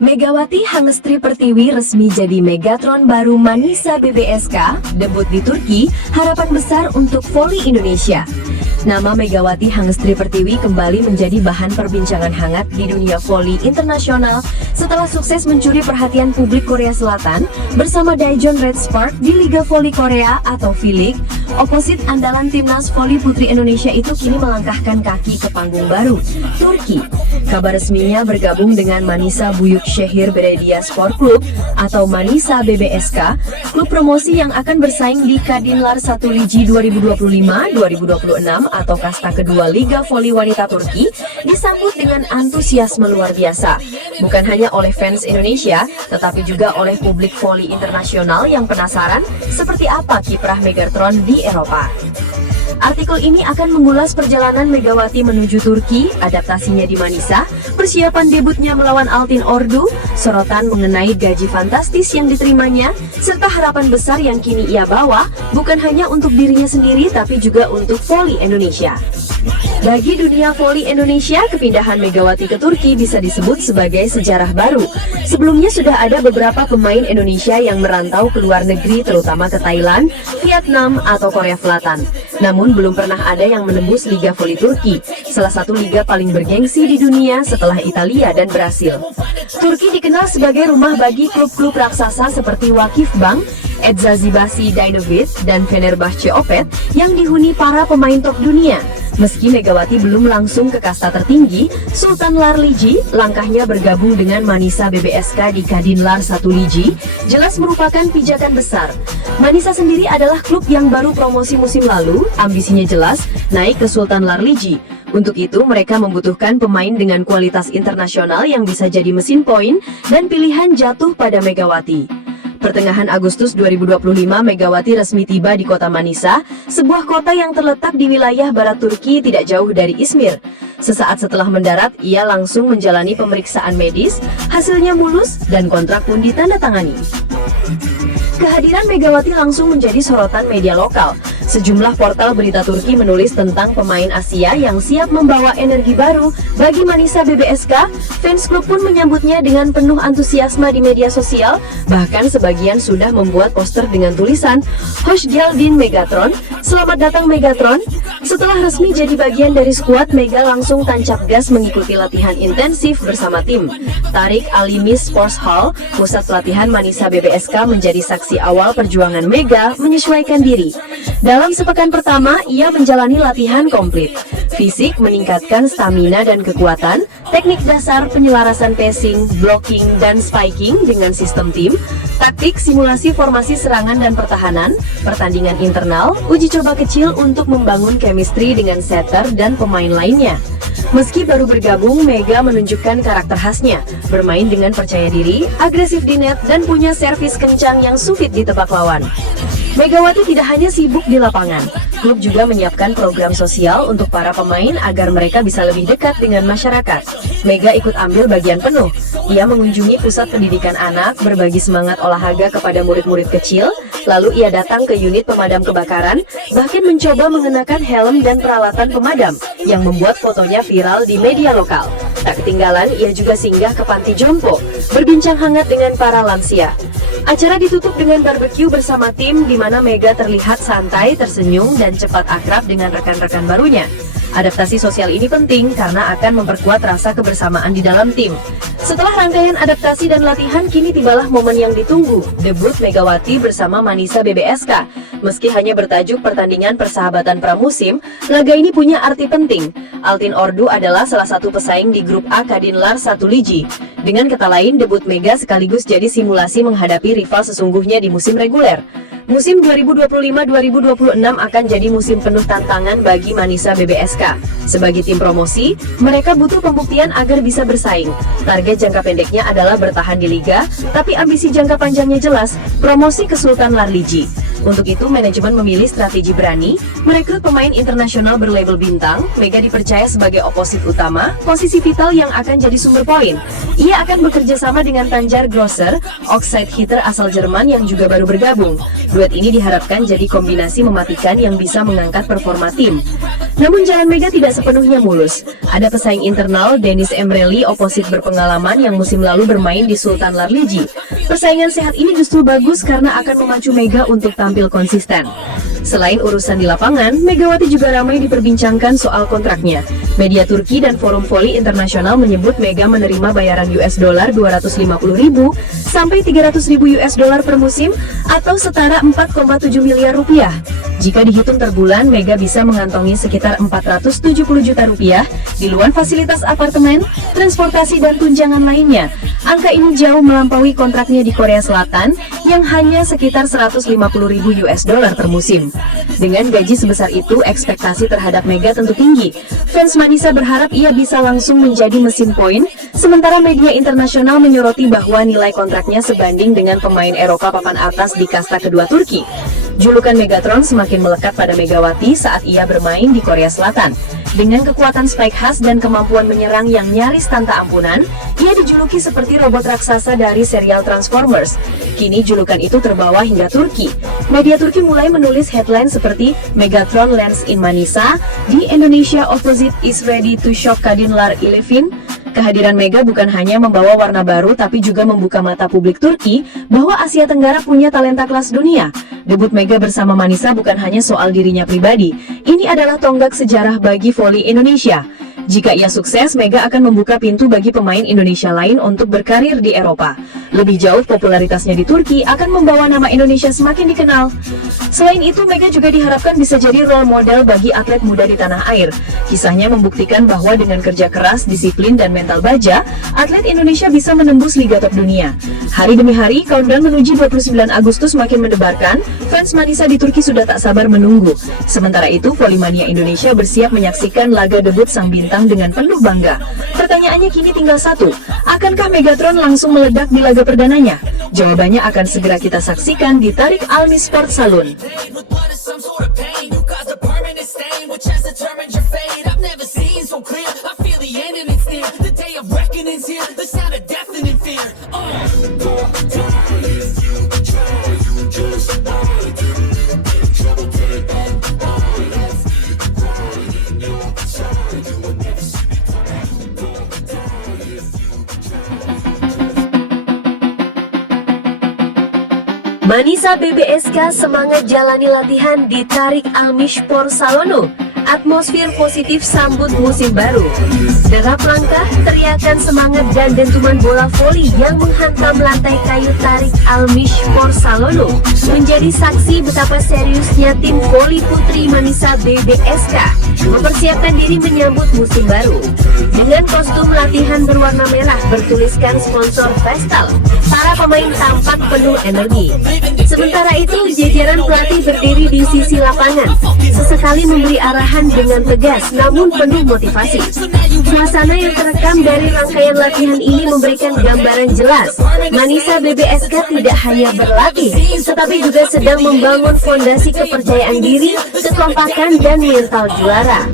Megawati Hangestri Pertiwi resmi jadi Megatron baru Manisa BBSK, debut di Turki, harapan besar untuk voli Indonesia. Nama Megawati Hangestri Pertiwi kembali menjadi bahan perbincangan hangat di dunia voli internasional setelah sukses mencuri perhatian publik Korea Selatan bersama Daejeon Red Spark di Liga Voli Korea atau V-League. Oposit andalan timnas voli putri Indonesia itu kini melangkahkan kaki ke panggung baru, Turki. Kabar resminya bergabung dengan Manisa Buyuk Shehir Belediye Sport Club atau Manisa BBSK, klub promosi yang akan bersaing di Kadınlar 1 Ligi 2025-2026 atau kasta kedua Liga Voli Wanita Turki, disambut dengan antusiasme luar biasa. Bukan hanya oleh fans Indonesia, tetapi juga oleh publik voli internasional yang penasaran seperti apa kiprah Megatron di Eropa. Artikel ini akan mengulas perjalanan Megawati menuju Turki, adaptasinya di Manisa, persiapan debutnya melawan Altın Ordu, sorotan mengenai gaji fantastis yang diterimanya, serta harapan besar yang kini ia bawa, bukan hanya untuk dirinya sendiri tapi juga untuk voli Indonesia. Bagi dunia voli Indonesia, kepindahan Megawati ke Turki bisa disebut sebagai sejarah baru. Sebelumnya sudah ada beberapa pemain Indonesia yang merantau ke luar negeri, terutama ke Thailand, Vietnam, atau Korea Selatan. Namun belum pernah ada yang menembus Liga Voli Turki, salah satu liga paling bergengsi di dunia setelah Italia dan Brasil. Turki dikenal sebagai rumah bagi klub-klub raksasa seperti Vakif Bank, Eczacıbaşı Dynavit, dan Fenerbahçe Opet yang dihuni para pemain top dunia. Meski Megawati belum langsung ke kasta tertinggi, Sultanlar Ligi, langkahnya bergabung dengan Manisa BBSK di Kadınlar 1 Ligi, jelas merupakan pijakan besar. Manisa sendiri adalah klub yang baru promosi musim lalu, ambisinya jelas, naik ke Sultanlar Ligi. Untuk itu, mereka membutuhkan pemain dengan kualitas internasional yang bisa jadi mesin poin dan pilihan jatuh pada Megawati. Pertengahan Agustus 2025, Megawati resmi tiba di kota Manisa, sebuah kota yang terletak di wilayah barat Turki tidak jauh dari Izmir. Sesaat setelah mendarat, ia langsung menjalani pemeriksaan medis, hasilnya mulus dan kontrak pun ditandatangani. Kehadiran Megawati langsung menjadi sorotan media lokal. Sejumlah portal berita Turki menulis tentang pemain Asia yang siap membawa energi baru bagi Manisa BBSK. Fans klub pun menyambutnya dengan penuh antusiasme di media sosial. Bahkan sebagian sudah membuat poster dengan tulisan "Hoş geldin Megatron", "Selamat datang Megatron". Setelah resmi jadi bagian dari skuad, Mega langsung tancap gas mengikuti latihan intensif bersama tim. Tarik Alimis Sports Hall, pusat pelatihan Manisa BBSK, menjadi saksi awal perjuangan Mega menyesuaikan diri. Dalam sepekan pertama, ia menjalani latihan komplit. Fisik meningkatkan stamina dan kekuatan, teknik dasar penyelarasan pacing, blocking, dan spiking dengan sistem tim, taktik simulasi formasi serangan dan pertahanan, pertandingan internal, uji coba kecil untuk membangun chemistry dengan setter dan pemain lainnya. Meski baru bergabung, Mega menunjukkan karakter khasnya, bermain dengan percaya diri, agresif di net, dan punya servis kencang yang sulit ditebak lawan. Megawati tidak hanya sibuk di lapangan, klub juga menyiapkan program sosial untuk para pemain agar mereka bisa lebih dekat dengan masyarakat. Mega ikut ambil bagian penuh. Ia mengunjungi pusat pendidikan anak, berbagi semangat olahraga kepada murid-murid kecil, lalu ia datang ke unit pemadam kebakaran, bahkan mencoba mengenakan helm dan peralatan pemadam, yang membuat fotonya viral di media lokal. Tak ketinggalan, ia juga singgah ke panti jompo, berbincang hangat dengan para lansia. Acara ditutup dengan barbeque bersama tim, di mana Mega terlihat santai, tersenyum, dan cepat akrab dengan rekan-rekan barunya. Adaptasi sosial ini penting karena akan memperkuat rasa kebersamaan di dalam tim. Setelah rangkaian adaptasi dan latihan, kini tibalah momen yang ditunggu, debut Megawati bersama Manisa BBSK. Meski hanya bertajuk pertandingan persahabatan pramusim, laga ini punya arti penting. Altın Ordu adalah salah satu pesaing di grup A Kadınlar 1 Ligi. Dengan kata lain, debut Mega sekaligus jadi simulasi menghadapi rival sesungguhnya di musim reguler. Musim 2025-2026 akan jadi musim penuh tantangan bagi Manisa BBSK. Sebagai tim promosi, mereka butuh pembuktian agar bisa bersaing. Target jangka pendeknya adalah bertahan di liga, tapi ambisi jangka panjangnya jelas, promosi ke Sultanlar Ligi. Untuk itu, manajemen memilih strategi berani, merekrut pemain internasional berlabel bintang. Mega dipercaya sebagai oposit utama, posisi vital yang akan jadi sumber poin. Ia akan bekerja sama dengan Tanjar Grosser, outside hitter asal Jerman yang juga baru bergabung. Duet ini diharapkan jadi kombinasi mematikan yang bisa mengangkat performa tim. Namun jalan Mega tidak sepenuhnya mulus. Ada pesaing internal, Dennis Emreli, oposit berpengalaman yang musim lalu bermain di Sultan Larligi. Persaingan sehat ini justru bagus karena akan memacu Mega untuk tampil konsisten. Selain urusan di lapangan, Megawati juga ramai diperbincangkan soal kontraknya. Media Turki dan Forum Voli Internasional menyebut Mega menerima bayaran US dollar 250.000 sampai 300.000 US dollar per musim atau setara 4,7 miliar rupiah. Jika dihitung per bulan, Mega bisa mengantongi sekitar 470 juta rupiah di luar fasilitas apartemen, transportasi dan tunjangan lainnya. Angka ini jauh melampaui kontraknya di Korea Selatan yang hanya sekitar 150.000 US dollar per musim. Dengan gaji sebesar itu, ekspektasi terhadap Mega tentu tinggi. Fans Manisa berharap ia bisa langsung menjadi mesin poin, sementara media internasional menyoroti bahwa nilai kontraknya sebanding dengan pemain Eropa papan atas di kasta kedua Turki. Julukan Megatron semakin melekat pada Megawati saat ia bermain di Korea Selatan. Dengan kekuatan spike khas dan kemampuan menyerang yang nyaris tanpa ampunan, ia dijuluki seperti robot raksasa dari serial Transformers. Kini julukan itu terbawa hingga Turki. Media Turki mulai menulis headline seperti Megatron lands in Manisa, di Indonesia opposite is ready to shock Kadınlar 11. Kehadiran Mega bukan hanya membawa warna baru tapi juga membuka mata publik Turki bahwa Asia Tenggara punya talenta kelas dunia. Debut Mega bersama Manisa bukan hanya soal dirinya pribadi, ini adalah tonggak sejarah bagi voli Indonesia. Jika ia sukses, Mega akan membuka pintu bagi pemain Indonesia lain untuk berkarir di Eropa. Lebih jauh, popularitasnya di Turki akan membawa nama Indonesia semakin dikenal. Selain itu, Mega juga diharapkan bisa jadi role model bagi atlet muda di tanah air. Kisahnya membuktikan bahwa dengan kerja keras, disiplin, dan mental baja, atlet Indonesia bisa menembus Liga Top Dunia. Hari demi hari, countdown menuju 29 Agustus makin mendebarkan, fans Manisa di Turki sudah tak sabar menunggu. Sementara itu, Volimania Indonesia bersiap menyaksikan laga debut sang bintang dengan penuh bangga. Pertanyaannya kini tinggal satu, akankah Megatron langsung meledak di laga perdananya? Jawabannya akan segera kita saksikan di Tariq Almi Sport Saloon. Manisa BBSK semangat jalani latihan di Tariq Almi Sport Saloon. Atmosfer positif sambut musim baru. Derap langkah, teriakan semangat dan dentuman bola voli yang menghantam lantai kayu Tariq Almi Sport Saloon menjadi saksi betapa seriusnya tim voli putri Manisa BBSK mempersiapkan diri menyambut musim baru. Dengan kostum latihan berwarna merah bertuliskan sponsor Vestal, para pemain tampak penuh energi. Sementara itu, jajaran pelatih berdiri di sisi lapangan, sesekali memberi arahan dengan tegas namun penuh motivasi. Suasana yang terekam dari rangkaian latihan ini memberikan gambaran jelas Manisa BBSK tidak hanya berlatih, tetapi juga sedang membangun fondasi kepercayaan diri, kekompakan, dan mental juara.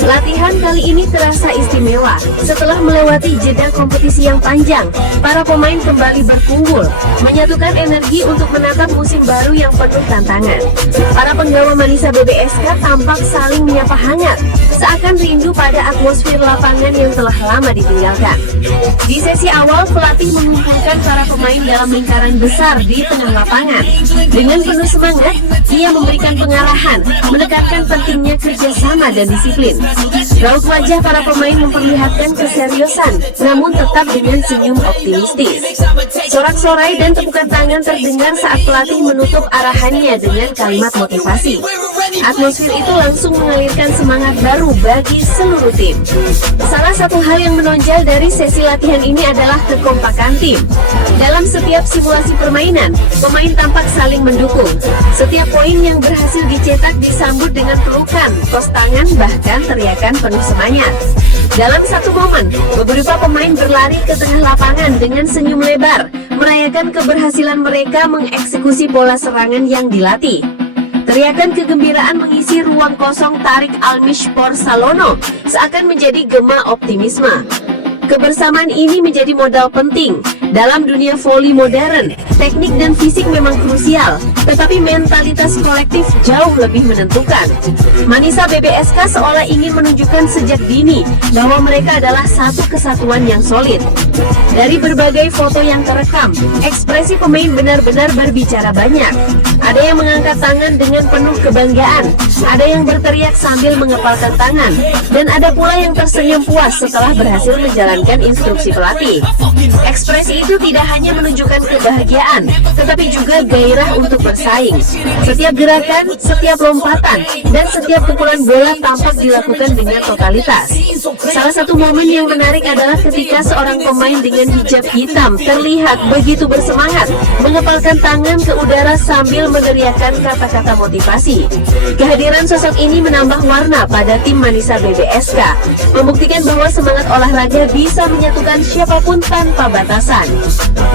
Latihan kali ini terasa istimewa. Setelah melewati jeda kompetisi yang panjang, para pemain kembali berkumpul, menyatukan energi untuk menatap musim baru yang penuh tantangan. Para penggawa Manisa BBSK tampak saling menyapa hangat, seakan rindu pada atmosfer lapangan yang telah lama ditinggalkan. Di sesi awal, pelatih mengumpulkan para pemain dalam lingkaran besar di tengah lapangan. Dengan penuh semangat, ia memberikan pengarahan, menekankan pentingnya kerjasama dan disiplin. Raut wajah para pemain memperlihatkan keseriusan, namun tetap dengan senyum optimistis. Sorak-sorai dan tepukan tangan terdengar saat pelatih menutup arahannya dengan kalimat motivasi. Atmosfer itu langsung mengalirkan semangat baru bagi seluruh tim. Salah satu hal yang menonjol dari sesi latihan ini adalah kekompakan tim. Dalam setiap simulasi permainan, pemain tampak saling mendukung. Setiap poin yang berhasil dicetak disambut dengan pelukan, kos tangan, bahkan teriakan penuh semangat. Dalam satu momen, beberapa pemain berlari ke tengah lapangan dengan senyum lebar, merayakan keberhasilan mereka mengeksekusi pola serangan yang dilatih. Teriakan kegembiraan mengisi ruang kosong Tariq Almi Sport Saloon seakan menjadi gema optimisme. Kebersamaan ini menjadi modal penting. Dalam dunia voli modern, teknik dan fisik memang krusial, tetapi mentalitas kolektif jauh lebih menentukan. Manisa BBSK seolah ingin menunjukkan sejak dini bahwa mereka adalah satu kesatuan yang solid. Dari berbagai foto yang terekam, ekspresi pemain benar-benar berbicara banyak. Ada yang mengangkat tangan dengan penuh kebanggaan, ada yang berteriak sambil mengepalkan tangan, dan ada pula yang tersenyum puas setelah berhasil menjalankan instruksi pelatih. Ekspresi itu tidak hanya menunjukkan kebahagiaan, tetapi juga gairah untuk bersaing. Setiap gerakan, setiap lompatan, dan setiap pukulan bola tampak dilakukan dengan totalitas. Salah satu momen yang menarik adalah ketika seorang pemain dengan hijab hitam terlihat begitu bersemangat mengepalkan tangan ke udara sambil meneriakkan kata-kata motivasi. Kehadiran sosok ini menambah warna pada tim Manisa BBSK, membuktikan bahwa semangat olahraga bisa menyatukan siapapun tanpa batasan.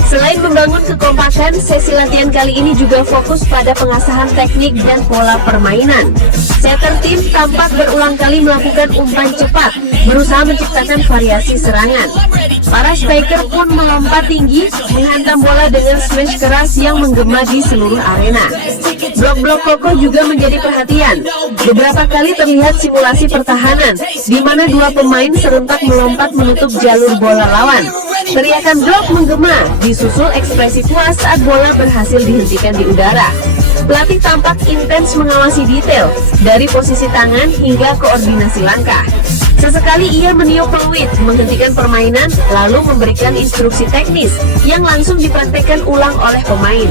Selain membangun kekompakan, sesi latihan kali ini juga fokus pada pengasahan teknik dan pola permainan. Setter tim tampak berulang kali melakukan umpan cepat, berusaha menciptakan variasi serangan. Para striker pun melompat tinggi, menghantam bola dengan smash keras yang menggema di seluruh arena. Blok-blok kokoh juga menjadi perhatian. Beberapa kali terlihat simulasi pertahanan, di mana dua pemain serentak melompat menutup jalur bola lawan. Teriakan blok menggema, disusul ekspresi puas saat bola berhasil dihentikan di udara. Pelatih tampak intens mengawasi detail, dari posisi tangan hingga koordinasi langkah. Sesekali ia meniup peluit, menghentikan permainan, lalu memberikan instruksi teknis yang langsung dipraktekkan ulang oleh pemain.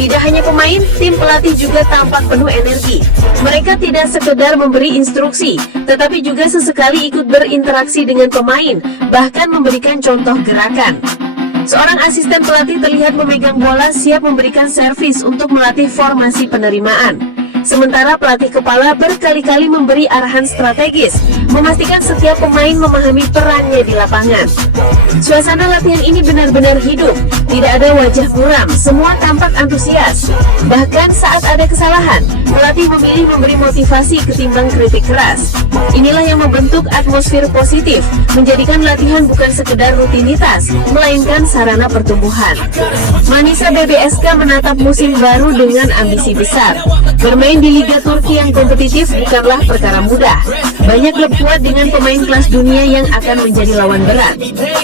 Tidak hanya pemain, tim pelatih juga tampak penuh energi. Mereka tidak sekedar memberi instruksi, tetapi juga sesekali ikut berinteraksi dengan pemain, bahkan memberikan contoh gerakan. Seorang asisten pelatih terlihat memegang bola siap memberikan servis untuk melatih formasi penerimaan. Sementara pelatih kepala berkali-kali memberi arahan strategis, memastikan setiap pemain memahami perannya di lapangan. Suasana latihan ini benar-benar hidup, tidak ada wajah muram, semua tampak antusias. Bahkan saat ada kesalahan, pelatih memilih memberi motivasi ketimbang kritik keras. Inilah yang membentuk atmosfer positif, menjadikan latihan bukan sekedar rutinitas, melainkan sarana pertumbuhan. Manisa BBSK menatap musim baru dengan ambisi besar. Bermain di Liga Turki yang kompetitif bukanlah perkara mudah. Banyak klub kuat dengan pemain kelas dunia yang akan menjadi lawan berat.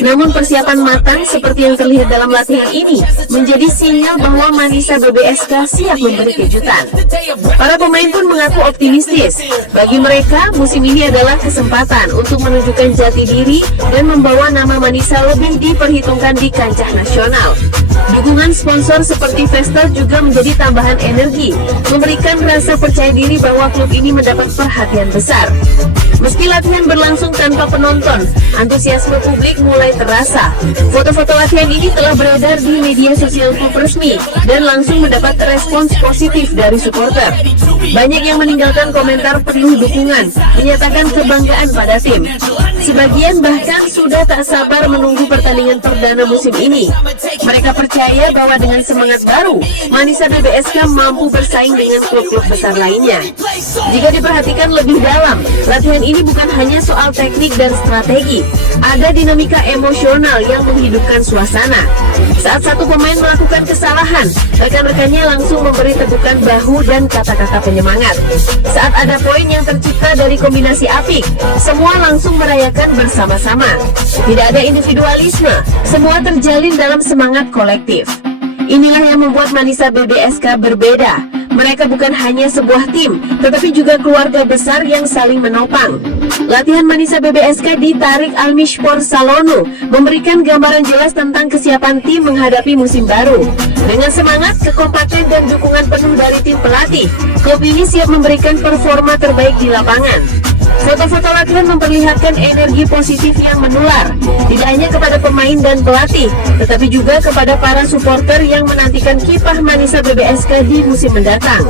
Namun persiapan matang seperti yang terlihat dalam latihan ini menjadi sinyal bahwa Manisa BBSK siap memberi kejutan. Para pemain pun mengaku optimistis. Bagi mereka, musim ini adalah kesempatan untuk menunjukkan jati diri dan membawa nama Manisa lebih diperhitungkan di kancah nasional. Dukungan sponsor seperti Vestel juga menjadi tambahan energi, memberikan rasa percaya diri bahwa klub ini mendapat perhatian besar. Meski latihan berlangsung tanpa penonton, antusiasme publik mulai terasa. Foto-foto latihan ini telah beredar di media sosial klub resmi dan langsung mendapat respons positif dari supporter. Banyak yang meninggalkan komentar penuh dukungan, menyatakan kebanggaan pada tim. Sebagian bahkan sudah tak sabar menunggu pertandingan perdana musim ini. Mereka percaya bahwa dengan semangat baru, Manisa BBSK mampu bersaing dengan klub-klub besar lainnya. Jika diperhatikan lebih dalam, latihan ini bukan hanya soal teknik dan strategi. Ada dinamika emosional yang menghidupkan suasana. Saat satu pemain melakukan kesalahan, rekan-rekannya langsung memberi tegukan bahu dan kata-kata penyemangat. Saat ada poin yang tercipta dari kombinasi apik, semua langsung merayakan bersama-sama. Tidak ada individualisme, semua terjalin dalam semangat kolektif. Inilah yang membuat Manisa BBSK berbeda. Mereka bukan hanya sebuah tim, tetapi juga keluarga besar yang saling menopang. Latihan Manisa BBSK di Tarik Almishpor Salonu memberikan gambaran jelas tentang kesiapan tim menghadapi musim baru. Dengan semangat, kekompakan dan dukungan penuh dari tim pelatih, klub ini siap memberikan performa terbaik di lapangan. Foto-foto latihan memperlihatkan energi positif yang menular, tidak hanya kepada pemain dan pelatih, tetapi juga kepada para supporter yang menantikan kiprah Manisa BBSK di musim mendatang.